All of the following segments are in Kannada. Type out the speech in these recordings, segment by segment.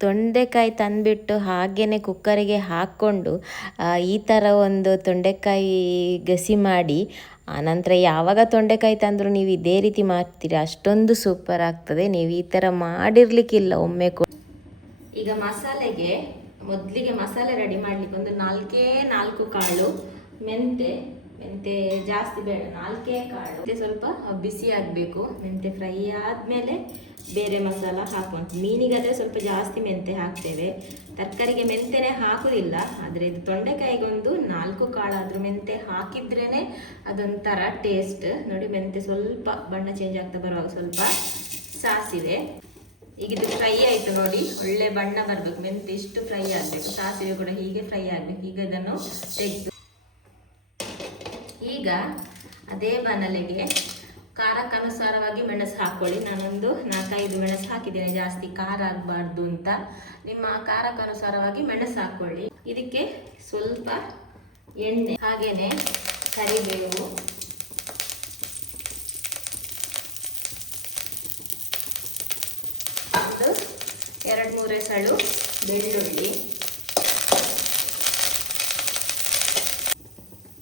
ತೊಂಡೆಕಾಯಿ ತಂದುಬಿಟ್ಟು ಹಾಗೇ ಕುಕ್ಕರಿಗೆ ಹಾಕ್ಕೊಂಡು ಈ ಥರ ಒಂದು ತೊಂಡೆಕಾಯಿ ಗಸಿ ಮಾಡಿ ಆನಂತರ ಯಾವಾಗ ತೊಂಡೆಕಾಯಿ ತಂದರೂ ನೀವು ಇದೇ ರೀತಿ ಮಾಡ್ತೀರಿ, ಅಷ್ಟೊಂದು ಸೂಪರ್ ಆಗ್ತದೆ. ನೀವು ಈ ಥರ ಮಾಡಿರ್ಲಿಕ್ಕಿಲ್ಲ ಒಮ್ಮೆ ಕೂಡ ಈಗ ಮಸಾಲೆಗೆ, ಮೊದಲಿಗೆ ಮಸಾಲೆ ರೆಡಿ ಮಾಡಲಿಕ್ಕೆ ಒಂದು ನಾಲ್ಕೇ ನಾಲ್ಕು ಕಾಳು ಮೆಂತೆ ಮೆಂತೆ ಜಾಸ್ತಿ ಬೇಡ, ನಾಲ್ಕೇ ಕಾಳು. ಮತ್ತೆ ಸ್ವಲ್ಪ ಬಿಸಿ ಆಗಬೇಕು, ಮೆಂತೆ ಫ್ರೈ ಆದಮೇಲೆ ಬೇರೆ ಮಸಾಲ ಹಾಕುವಂತ ಮೀನಿಗಾದರೆ ಸ್ವಲ್ಪ ಜಾಸ್ತಿ ಮೆಂತೆ ಹಾಕ್ತೇವೆ. ತರಕಾರಿಗೆ ಮೆಂತೆನೆ ಹಾಕೋದಿಲ್ಲ, ಆದರೆ ಇದು ತೊಂಡೆಕಾಯಿಗೊಂದು ನಾಲ್ಕು ಕಾಳಾದ್ರೂ ಮೆಂತೆ ಹಾಕಿದ್ರೇ ಅದೊಂಥರ ಟೇಸ್ಟ್. ನೋಡಿ ಮೆಂತೆ ಸ್ವಲ್ಪ ಬಣ್ಣ ಚೇಂಜ್ ಆಗ್ತಾ ಬರುವಾಗ ಸ್ವಲ್ಪ ಸಾಸಿವೆ. ಈಗ ಇದು ಫ್ರೈ ಆಯಿತು ನೋಡಿ, ಒಳ್ಳೆ ಬಣ್ಣ ಬರಬೇಕು. ಮೆಂತೆ ಇಷ್ಟು ಫ್ರೈ ಆಗಬೇಕು. ಸಾಸಿವೆ ಕೂಡ ಹೀಗೆ ಫ್ರೈ ಆಗಬೇಕು. ಈಗ ಅದನ್ನು ತೆಗೆದು ಈಗ ಅದೇ ಬನಲೆಗೆ ಖಾರಕ್ಕನುಸಾರವಾಗಿ ಮೆಣಸು ಹಾಕ್ಕೊಳ್ಳಿ ನಾನೊಂದು ನಾಲ್ಕೈದು ಮೆಣಸು ಹಾಕಿದ್ದೇನೆ. ಜಾಸ್ತಿ ಖಾರ ಆಗಬಾರ್ದು ಅಂತ. ನಿಮ್ಮ ಖಾರಕ್ಕನುಸಾರವಾಗಿ ಮೆಣಸು ಹಾಕ್ಕೊಳ್ಳಿ ಇದಕ್ಕೆ ಸ್ವಲ್ಪ ಎಣ್ಣೆ, ಹಾಗೇನೆ ಕರಿಬೇವು. ಒಂದು, ಎರಡು, ಮೂರೇ ಸಳು ಬೆಳ್ಳುಳ್ಳಿ.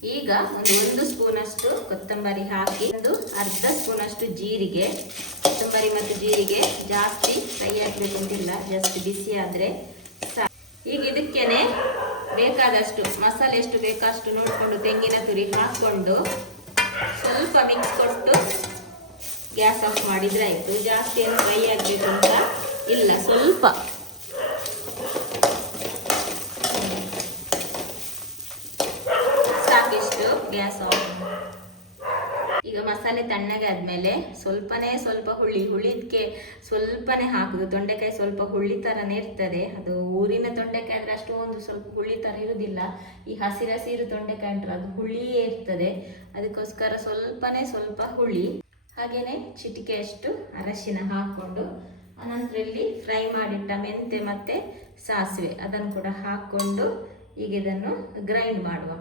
ಈಗ ಒಂದು ಒಂದು ಸ್ಪೂನಷ್ಟು ಕೊತ್ತಂಬರಿ ಹಾಕಿ, ಒಂದು ಅರ್ಧ ಸ್ಪೂನಷ್ಟು ಜೀರಿಗೆ, ಕೊತ್ತಂಬರಿ ಮತ್ತು ಜೀರಿಗೆ ಜಾಸ್ತಿ ಫ್ರೈ ಆಗಬೇಕಂತಿಲ್ಲ ಜಾಸ್ತಿ ಬಿಸಿ ಆದರೆ ಸಾ ಈಗ ಇದಕ್ಕೇನೆ ಬೇಕಾದಷ್ಟು, ಮಸಾಲೆ ಎಷ್ಟು ಬೇಕಷ್ಟು ನೋಡಿಕೊಂಡು ತೆಂಗಿನ ತುರಿ ಹಾಕ್ಕೊಂಡು ಸ್ವಲ್ಪ ಮಿಕ್ಸ್ ಕೊಟ್ಟು ಗ್ಯಾಸ್ ಆಫ್ ಮಾಡಿದ್ರೆ ಆಯಿತು. ಜಾಸ್ತಿ ಏನು ಫ್ರೈ ಆಗಬೇಕು ಅಂತ ಇಲ್ಲ, ಸ್ವಲ್ಪ. ಗ್ಯಾಸ್ ಆಫ್ ಈಗ ಮಸಾಲೆ ತಣ್ಣಗೆ ಆದ್ಮೇಲೆ ಸ್ವಲ್ಪನೇ ಸ್ವಲ್ಪ ಹುಳಿ ಹುಳಿದಕ್ಕೆ ಸ್ವಲ್ಪನೇ ಹಾಕುದು. ತೊಂಡೆಕಾಯಿ ಸ್ವಲ್ಪ ಹುಳಿ ಥರನೇ ಇರ್ತದೆ. ಅದು ಊರಿನ ತೊಂಡೆಕಾಯಿ ಅಂದ್ರೆ ಅಷ್ಟೊಂದು ಸ್ವಲ್ಪ ಹುಳಿ ಥರ ಇರುವುದಿಲ್ಲ ಈ ಹಸಿರು ಹಸಿರು ತೊಂಡೆಕಾಯಿ ಅಂದ್ರೆ ಅದು ಹುಳಿಯೇ ಇರ್ತದೆ. ಅದಕ್ಕೋಸ್ಕರ ಸ್ವಲ್ಪನೇ ಸ್ವಲ್ಪ ಹುಳಿ, ಹಾಗೇನೆ ಚಿಟಿಕೆಯಷ್ಟು ಅರಶಿನ ಹಾಕ್ಕೊಂಡು ಆನಂತರ ಇಲ್ಲಿ ಫ್ರೈ ಮಾಡಿಟ್ಟ ಮೆಂತೆ ಮತ್ತೆ ಸಾಸಿವೆ. ಅದನ್ನು ಕೂಡ ಹಾಕ್ಕೊಂಡು ಈಗ ಇದನ್ನು ಗ್ರೈಂಡ್ ಮಾಡುವ.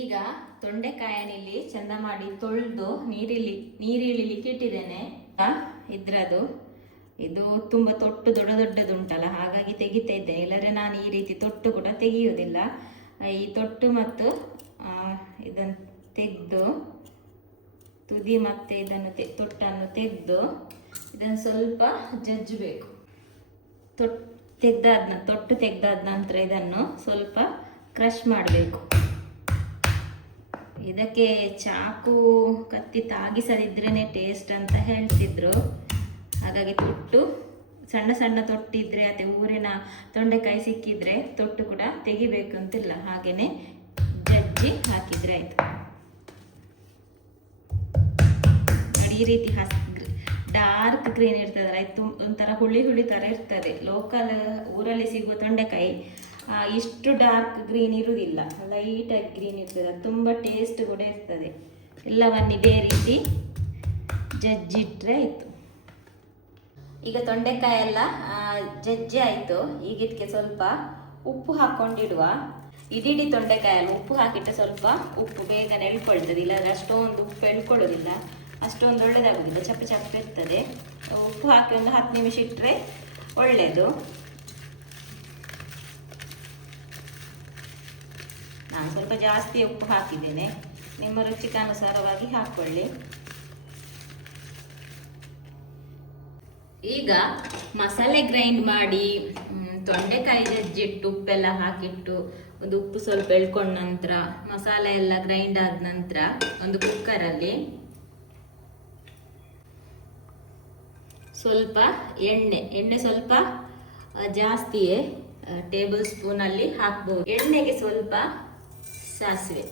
ಈಗ ತೊಂಡೆಕಾಯನಿಲ್ಲಿ ಚಂದ ಮಾಡಿ ತೊಳೆದು ನೀರಿಲಿ ನೀರಿಳಿಲಿಕ್ಕೆ ಇಟ್ಟಿದ್ದೇನೆ ಇದ್ರದು. ಇದು ತುಂಬ ತೊಟ್ಟು ದೊಡ್ಡ ದೊಡ್ಡದುಂಟಲ್ಲ, ಹಾಗಾಗಿ ತೆಗಿತಾ ಇದ್ದೇನೆ. ಇಲ್ಲದ್ರೆ ನಾನು ಈ ರೀತಿ ತೊಟ್ಟು ಕೂಡ ತೆಗೆಯುವುದಿಲ್ಲ. ಈ ತೊಟ್ಟು ಮತ್ತು ಇದನ್ನು ತೆಗೆದು, ತುದಿ ಮತ್ತೆ ಇದನ್ನು ತೆ, ತೊಟ್ಟನ್ನು ತೆಗೆದು ಇದನ್ನು ಸ್ವಲ್ಪ ಜಜ್ಜಬೇಕು. ತೊಟ್ಟು ತೆಗ್ದಾದ ತೊಟ್ಟು ತೆಗ್ದಾದ ನಂತರ ಇದನ್ನು ಸ್ವಲ್ಪ ಕ್ರಷ್ ಮಾಡಬೇಕು. ಇದಕ್ಕೆ ಚಾಕು ಕತ್ತಿ ತಾಗಿಸದಿದ್ರೇ ಟೇಸ್ಟ್ ಅಂತ ಹೇಳ್ತಿದ್ರು. ಹಾಗಾಗಿ ತೊಟ್ಟು, ಸಣ್ಣ ಸಣ್ಣ ತೊಟ್ಟಿದ್ರೆ ಅಥವಾ ಊರಿನ ತೊಂಡೆಕಾಯಿ ಸಿಕ್ಕಿದ್ರೆ ತೊಟ್ಟು ಕೂಡ ತೆಗಿಬೇಕು ಅಂತಿಲ್ಲ ಹಾಗೇನೆ ಜಜ್ಜಿ ಹಾಕಿದ್ರೆ ಆಯ್ತು. ನೋಡಿ, ಈ ರೀತಿ ಹಸ್ ಡಾರ್ಕ್ ಗ್ರೀನ್ ಇರ್ತದೆ ಇದು ಒಂಥರ ಹುಳಿ ಹುಳಿ ಥರ ಇರ್ತದೆ. ಲೋಕಲ್ ಊರಲ್ಲಿ ಸಿಗುವ ತೊಂಡೆಕಾಯಿ. ಇಷ್ಟು ಡಾರ್ಕ್ ಗ್ರೀನ್ ಇರುವುದಿಲ್ಲ. ಲೈಟಾಗಿ ಗ್ರೀನ್ ಇರ್ತದೆ. ತುಂಬ ಟೇಸ್ಟ್ ಕೂಡ ಇರ್ತದೆ. ಎಲ್ಲವನ್ನು ಇದೇ ರೀತಿ ಜಜ್ಜಿಟ್ರೆ ಆಯಿತು. ಈಗ ತೊಂಡೆಕಾಯಿ ಎಲ್ಲ ಜಜ್ಜಿ ಆಯಿತು. ಈಗ ಇದಕ್ಕೆ ಸ್ವಲ್ಪ ಉಪ್ಪು ಹಾಕ್ಕೊಂಡಿಡುವ. ತೊಂಡೆಕಾಯಿ ಅಲ್ಲ, ಉಪ್ಪು ಹಾಕಿಟ್ಟರೆ ಸ್ವಲ್ಪ ಉಪ್ಪು ಬೇಗನೆ ಎಳ್ಕೊಳ್ತದೆ. ಇಲ್ಲಾಂದ್ರೆ ಅಷ್ಟೊಂದು ಉಪ್ಪು ಎಳ್ಕೊಳ್ಳೋದಿಲ್ಲ ಅಷ್ಟೊಂದು ಒಳ್ಳೆಯದಾಗೋದಿಲ್ಲ ಚಪ್ಪ ಚಪ್ಪೆ ಇರ್ತದೆ. ಉಪ್ಪು ಹಾಕಿ ಒಂದು ಹತ್ತು ನಿಮಿಷ ಇಟ್ಟರೆ ಒಳ್ಳೆಯದು ನಾನು ಸ್ವಲ್ಪ ಜಾಸ್ತಿ ಉಪ್ಪು ಹಾಕಿದ್ದೇನೆ. ನಿಮ್ಮ ರುಚಿಕಾನುಸಾರವಾಗಿ ಹಾಕ್ಕೊಳ್ಳಿ ಈಗ ಮಸಾಲೆ ಗ್ರೈಂಡ್ ಮಾಡಿ ತೊಂಡೆಕಾಯಿ ಜಜ್ಜಿಟ್ಟು ಉಪ್ಪೆಲ್ಲ ಹಾಕಿಟ್ಟು ಒಂದು ಉಪ್ಪು ಸ್ವಲ್ಪ ಎಳ್ಕೊಂಡ ನಂತರ, ಮಸಾಲೆ ಎಲ್ಲ ಗ್ರೈಂಡ್ ಆದ ನಂತರ ಒಂದು ಕುಕ್ಕರಲ್ಲಿ ಸ್ವಲ್ಪ ಎಣ್ಣೆ ಎಣ್ಣೆ ಸ್ವಲ್ಪ ಜಾಸ್ತಿಯೇ ಟೇಬಲ್ ಸ್ಪೂನಲ್ಲಿ ಹಾಕ್ಬೋದು. ಎಣ್ಣೆಗೆ ಸ್ವಲ್ಪ ಸಾಸಿವೆ.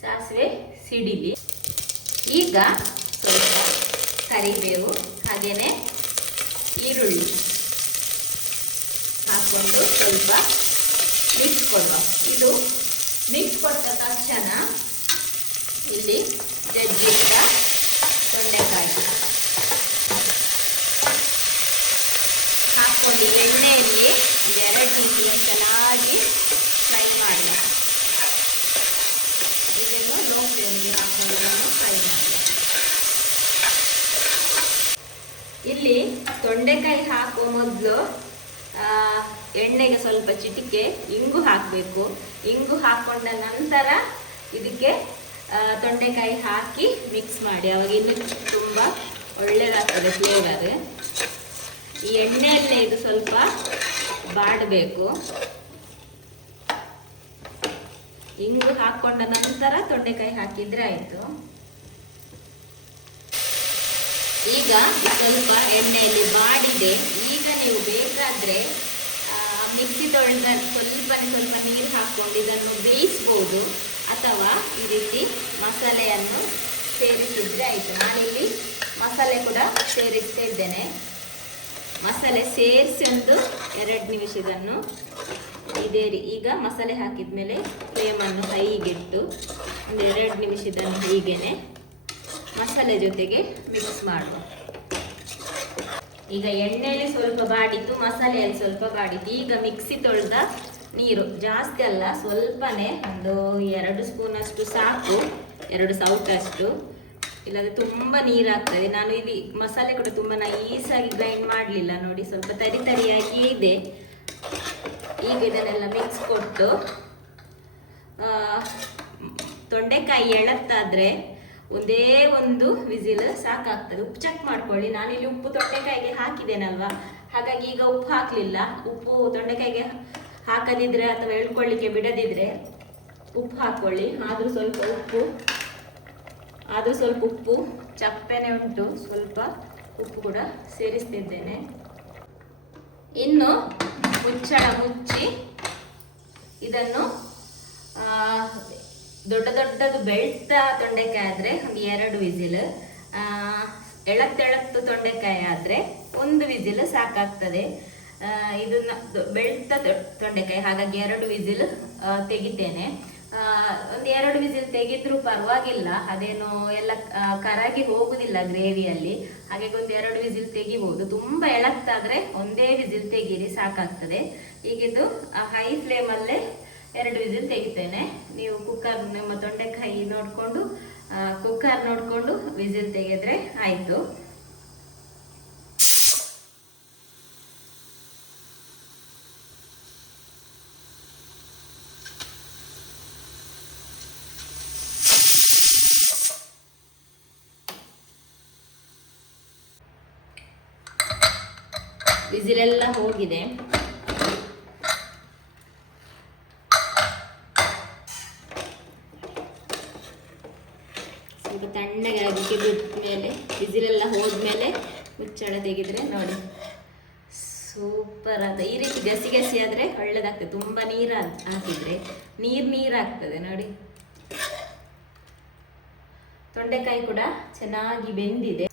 ಸಾಸಿವೆ ಸಿಡಿಲಿ. ಈಗ ಸ್ವಲ್ಪ ಕರಿಬೇವು, ಹಾಗೇನೆ ಈರುಳ್ಳಿ ಹಾಕೊಂಡು ಸ್ವಲ್ಪ ಮಿಕ್ಸ್ ಕೊಡುವ ಇದು ಮಿಕ್ಸ್ ಕೊಟ್ಟ ತಕ್ಷಣ ಇಲ್ಲಿ ಜಜ್ಜಿಟ್ಟ ತೊಂಡೆಕಾಯಿ. ಹಾಕೊಂಡು ಎಣ್ಣೆಯಲ್ಲಿ ಎರಡು ನಿಮಿಷ ಚೆನ್ನಾಗಿ ಫ್ರೈ ಮಾಡಿ ಇದನ್ನು ಲೋ ಇಲ್ಲಿ ತೊಂಡೆಕಾಯಿ ಹಾಕುವ ಮೊದಲು ಎಣ್ಣೆಗೆ ಸ್ವಲ್ಪ ಚಿಟಿಕೆ, ಇಂಗು ಹಾಕಬೇಕು. ಇಂಗು ಹಾಕೊಂಡ ನಂತರ ಇದಕ್ಕೆ ತೊಂಡೆಕಾಯಿ ಹಾಕಿ ಮಿಕ್ಸ್ ಮಾಡಿ. ಅವಾಗ ಇನ್ನು ತುಂಬ ಒಳ್ಳೆಯದಾಗ್ತದೆ ಫ್ಲೇವರ್ ಈ ಎಣ್ಣೆಯಲ್ಲೇ ಇದು ಸ್ವಲ್ಪ ಬಾಡಬೇಕು. ಇಂಗು ಹಾಕೊಂಡ ನಂತರ ತೊಂಡೆಕಾಯಿ ಹಾಕಿದ್ರೆ ಆಯಿತು. ಈಗ ಸ್ವಲ್ಪ ಎಣ್ಣೆಯಲ್ಲಿ ಬಾಡಿದೆ. ಈಗ ನೀವು ಬೇಕಾದರೆ ಮಿಕ್ಸಿ ತೊಳೆದ ಸ್ವಲ್ಪನೇ ಸ್ವಲ್ಪ ನೀರು ಹಾಕ್ಕೊಂಡು ಇದನ್ನು ಬೇಯಿಸ್ಬೋದು. ಅಥವಾ ಈ ರೀತಿ ಮಸಾಲೆಯನ್ನು ಸೇರಿಸಿದ್ರೆ ಆಯಿತು. ನಾನಿಲ್ಲಿ ಮಸಾಲೆ ಕೂಡ ಸೇರಿಸ್ತಾ ಇದ್ದೇನೆ. ಮಸಾಲೆ ಸೇರಿಸಿ ಒಂದು ಎರಡು ನಿಮಿಷ ಇದನ್ನು ಇದೇ ರೀ. ಈಗ ಮಸಾಲೆ ಹಾಕಿದ ಮೇಲೆ ಫ್ಲೇಮನ್ನು ಹೈಗಿಟ್ಟು ಒಂದು ಎರಡು ನಿಮಿಷ ಇದನ್ನು ಹೀಗೇನೆ ಮಸಾಲೆ ಜೊತೆಗೆ ಮಿಕ್ಸ್ ಮಾಡುವ ಈಗ ಎಣ್ಣೆಯಲ್ಲಿ ಸ್ವಲ್ಪ ಬಾಡಿತು ಮಸಾಲೆಯಲ್ಲಿ ಸ್ವಲ್ಪ ಬಾಡಿತು ಈಗ ಮಿಕ್ಸಿ ತೊಳೆದ ನೀರು ಜಾಸ್ತಿ ಅಲ್ಲ, ಸ್ವಲ್ಪನೇ ಒಂದು ಎರಡು ಸ್ಪೂನ್ ಅಷ್ಟು ಸಾಕು, ಎರಡು ಸೌಟಷ್ಟು. ತುಂಬಾ ತುಂಬ ನೀರಾಗ್ತದೆ. ನಾನು ಇಲ್ಲಿ ಮಸಾಲೆ ಕೂಡ ತುಂಬ ನೈಸಾಗಿ ಗ್ರೈಂಡ್ ಮಾಡಲಿಲ್ಲ ನೋಡಿ, ಸ್ವಲ್ಪ ತರಿ ತರಿಯಾಗಿಯೇ ಇದೆ. ಈಗ ಇದನ್ನೆಲ್ಲ ಮಿಕ್ಸ್ ಕೊಟ್ಟು ತೊಂಡೆಕಾಯಿ ಎಳತ್ತಾದ್ರೆ ಒಂದೇ ಒಂದು ವಿಸಿಲ್ ಸಾಕಾಗ್ತದೆ. ಉಪ್ಪು ಚೆಕ್ ಮಾಡ್ಕೊಳ್ಳಿ. ನಾನಿಲ್ಲಿ ಉಪ್ಪು ತೊಂಡೆಕಾಯಿಗೆ ಹಾಕಿದ್ದೇನಲ್ವಾ? ಹಾಗಾಗಿ ಈಗ ಉಪ್ಪು ಹಾಕಲಿಲ್ಲ. ಉಪ್ಪು ತೊಂಡೆಕಾಯಿಗೆ ಹಾಕದಿದ್ರೆ ಅಥವಾ ಎಳ್ಕೊಳ್ಳಿಕ್ಕೆ ಬಿಡದಿದ್ರೆ ಉಪ್ಪು ಹಾಕೊಳ್ಳಿ ಆದರೂ ಸ್ವಲ್ಪ ಉಪ್ಪು, ಆದರೂ ಸ್ವಲ್ಪ ಉಪ್ಪು, ಚಪ್ಪೆನೆ ಉಂಟು. ಸ್ವಲ್ಪ ಉಪ್ಪು ಕೂಡ ಸೇರಿಸ್ತಿದ್ದೇನೆ. ಇನ್ನು ಮುಚ್ಚಳ ಮುಚ್ಚಿ ಇದನ್ನು ದೊಡ್ಡ ದೊಡ್ಡದು ಬೆಳ್ತ ತೊಂಡೆಕಾಯಿ ಆದರೆ ಒಂದು ಎರಡು ವಿಸಿಲ್ ಎಳತ್ತೆಳತ್ತು ತೊಂಡೆಕಾಯಿ ಆದರೆ ಒಂದು ವಿಸಿಲ್ ಸಾಕಾಗ್ತದೆ. ಇದನ್ನ ಬೆಳ್ತಾ ತೊಂಡೆಕಾಯಿ, ಹಾಗಾಗಿ ಎರಡು ವಿಸಿಲ್ ತೆಗಿತೇನೆ. ಒಂದು ಎರಡು ವಿಸಿಲ್ ತೆಗೆದ್ರೂ ಪರವಾಗಿಲ್ಲ. ಅದೇನು ಎಲ್ಲ ಕರಾಗಿ ಹೋಗುದಿಲ್ಲ ಗ್ರೇವಿಯಲ್ಲಿ. ಹಾಗೆ ಒಂದು ಎರಡು ವಿಸಿಲ್ ತೆಗಿಬಹುದು ತುಂಬ ಎಳಕ್ತಾದ್ರೆ ಒಂದೇ ವಿಸಿಲ್ ತೆಗೀರಿ, ಸಾಕಾಗ್ತದೆ. ಈಗಿದು ಹೈ ಫ್ಲೇಮಲ್ಲೇ ಎರಡು ವಿಸಿಲ್ ತೆಗಿತೇನೆ. ನೀವು ಕುಕ್ಕರ್ ನಿಮ್ಮ ತೊಂಡೆಕಾಯಿ ನೋಡ್ಕೊಂಡು ಕುಕ್ಕರ್ ನೋಡ್ಕೊಂಡು ವಿಸಿಲ್ ತೆಗೆದ್ರೆ ಆಯಿತು. ವಿಸಿಲೆಲ್ಲ ಹೋಗಿದೆ. ಸ್ವಲ್ಪ ತಣ್ಣಗೆ ಅದಕ್ಕೆ ಬಿಟ್ಟ ಮೇಲೆ ಬಿಸಿಲೆಲ್ಲ ಹೋದ್ಮೇಲೆ ಮುಚ್ಚಳ ತೆಗೆದ್ರೆ ನೋಡಿ. ಸೂಪರ್ ಆದ. ಈ ರೀತಿ ಗಸಿ ಗಸಿ ಆದರೆ ಒಳ್ಳೇದಾಗ್ತದೆ. ತುಂಬ ನೀರು ಹಾಕಿದ್ರೆ, ನೀರು ನೀರಾಗ್ತದೆ ನೋಡಿ. ತೊಂಡೆಕಾಯಿ ಕೂಡ ಚೆನ್ನಾಗಿ ಬೆಂದಿದೆ.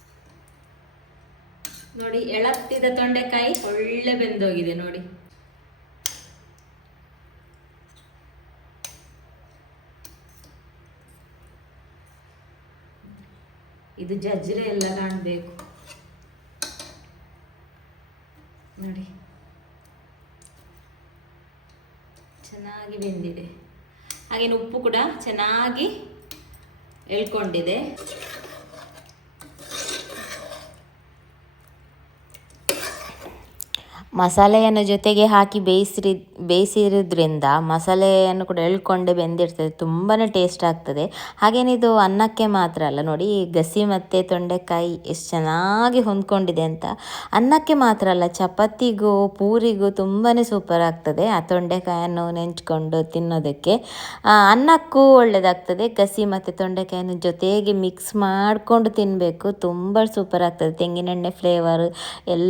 ನೋಡಿ, ಎಳತ್ತಿದ ತೊಂಡೆಕಾಯಿ ಒಳ್ಳೆ ಬೆಂದೋಗಿದೆ ನೋಡಿ. ಇದು ಜಜ್ರೆ ಎಲ್ಲ ಕಾಣಬೇಕು. ನೋಡಿ. ಚೆನ್ನಾಗಿ ಬೆಂದಿದೆ. ಹಾಗೇನು ಉಪ್ಪು ಕೂಡ ಚೆನ್ನಾಗಿ ಎಳ್ಕೊಂಡಿದೆ. ಮಸಾಲೆಯನ್ನು ಜೊತೆಗೆ ಹಾಕಿ ಬೇಯಿಸಿರಿ, ಬೇಯಿಸಿರೋದ್ರಿಂದ ಮಸಾಲೆಯನ್ನು ಕೂಡ ಎಳ್ಕೊಂಡೆ ಬೆಂದಿರ್ತದೆ. ತುಂಬಾ ಟೇಸ್ಟ್ ಆಗ್ತದೆ. ಹಾಗೇನೆ ಇದು ಅನ್ನಕ್ಕೆ ಮಾತ್ರ ಅಲ್ಲ, ನೋಡಿ ಗಸಿ ಮತ್ತು ತೊಂಡೆಕಾಯಿ ಎಷ್ಟು ಚೆನ್ನಾಗಿ ಹೊಂದ್ಕೊಂಡಿದೆ ಅಂತ. ಅನ್ನಕ್ಕೆ ಮಾತ್ರ ಅಲ್ಲ, ಚಪಾತಿಗೂ, ಪೂರಿಗೂ ತುಂಬಾ ಸೂಪರ್ ಆಗ್ತದೆ ಆ ತೊಂಡೆಕಾಯನ್ನು ನೆಂಚ್ಕೊಂಡು ತಿನ್ನೋದಕ್ಕೆ. ಅನ್ನಕ್ಕೂ ಒಳ್ಳೆಯದಾಗ್ತದೆ ಗಸಿ ಮತ್ತು ತೊಂಡೆಕಾಯನ್ನು ಜೊತೆಗೆ ಮಿಕ್ಸ್ ಮಾಡಿಕೊಂಡು ತಿನ್ನಬೇಕು ತುಂಬ ಸೂಪರ್ ಆಗ್ತದೆ. ತೆಂಗಿನೆಣ್ಣೆ ಫ್ಲೇವರ್ ಎಲ್ಲ